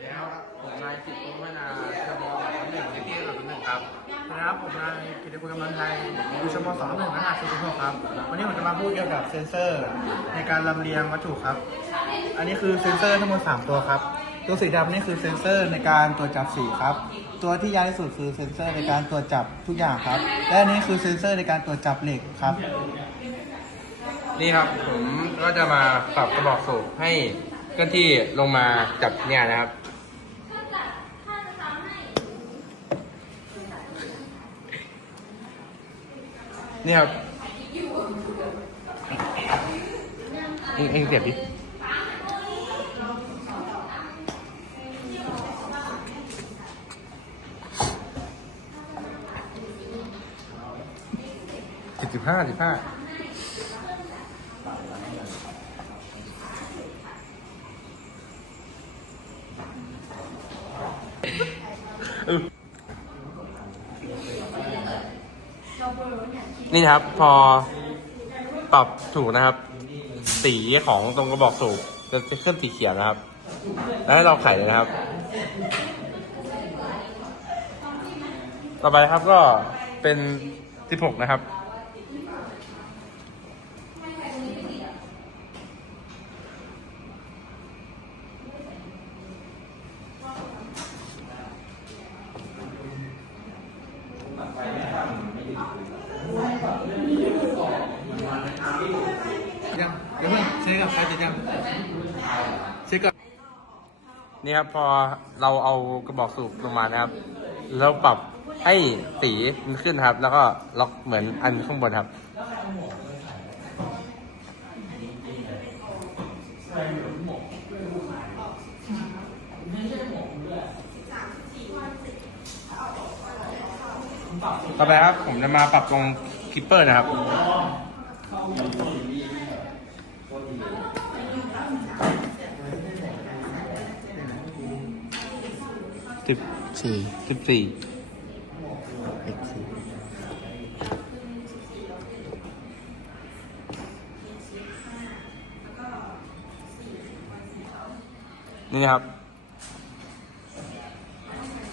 แล้วผมนายจิตรพัฒนาชมสามหนึ่งที่ที่ระดับหนึ่งครับนะครับผมนายกิติคุณกำลังไทยอยู่ชมสองหนึ่งรหัสศูนย์หกครับ วันนี้ผมจะมาพูดเกี่ยวกับเซนเซอร์ ในการลำเลียงวัตถุครับ อันนี้คือเซนเซอร์ทั้งหมด3ตัวครับ ตัวสีดำนี่คือเซนเซอร์ในการตรวจจับสีครับ ตัวที่ยาวที่สุดคือเซนเซอร์ในการตรวจจับทุกอย่างครับ และอันนี้คือเซนเซอร์ในการตรวจจับเหล็กครับ นี่ครับผมก็จะมาปรับกระบอกสูบให้ เคลื่อนที่ลงมาจับเนี่ยนะครับ นี่ครับเอ็งเอ็งเสียบดิสิบสิบห้าสิบห้า นี่ครับ พอปรับถูกนะครับ สีของตรงกระบอกสูบจะจะขึ้นสีเขียวนะครับ แล้วให้เราไขเลยนะครับ ต่อไปครับก็เป็น 16 นะครับ ยังเดี๋ยวเพิ่งเช็คกับ ใครจะยังเช็คกับนี่ครับพอเราเอากระบอกสูบลงมานะครับแล้วปรับให้สีมันขึ้นครับ แล้วก็ล็อกเหมือนอันข้างบนครับต่อไปครับ ผมจะมาปรับตรงคิปเปอร์นะครับ สิบสี่สิบสี่เอ็กสี่นี่นะครับ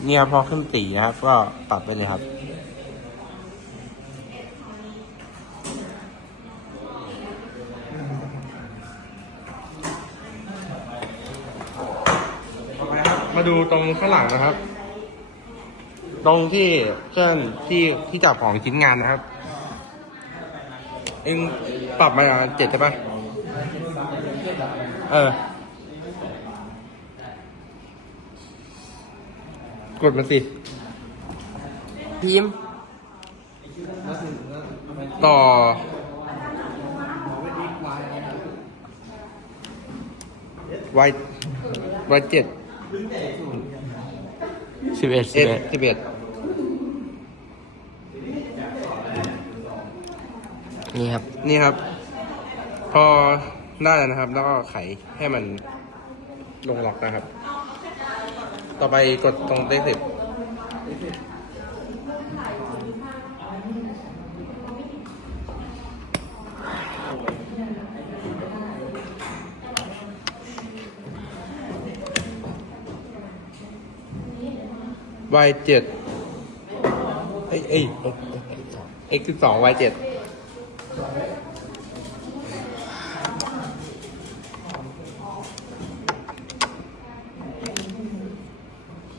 นี่ครับพอขึ้นสีนะครับ ก็ปรับไปเลยครับ ต่อไปครับ มาดูตรงข้างหลังนะครับ ตรงที่เครื่องที่ที่จับของชิ้นงานนะครับ เองปรับมาเจ็ดใช่ปะเออกดมาสิพิมพ์ต่อ y y เจ็ด สิบเอ็ดสิเอ็บดเอ็ดสิบเอ็ดนี่ครับ นี่ครับ พอได้แล้วนะครับ แล้วก็ไขให้มันลงล็อกนะครับ ต่อไปกดตรงเลขสิบ วายเจ็ดเอ้ยเอ้ยเอ็กเอ็กสอง x สิบสอง y เจ็ด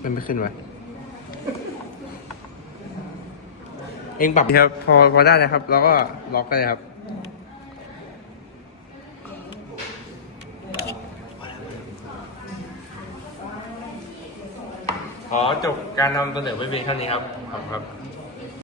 มันไม่ขึ้นวะเองปรับครับ พอพอได้นะครับ แล้วก็ล็อกได้เลยครับ ขอจบการนำเสนอไว้เพียงเท่านี้ครับขอบคุณครับ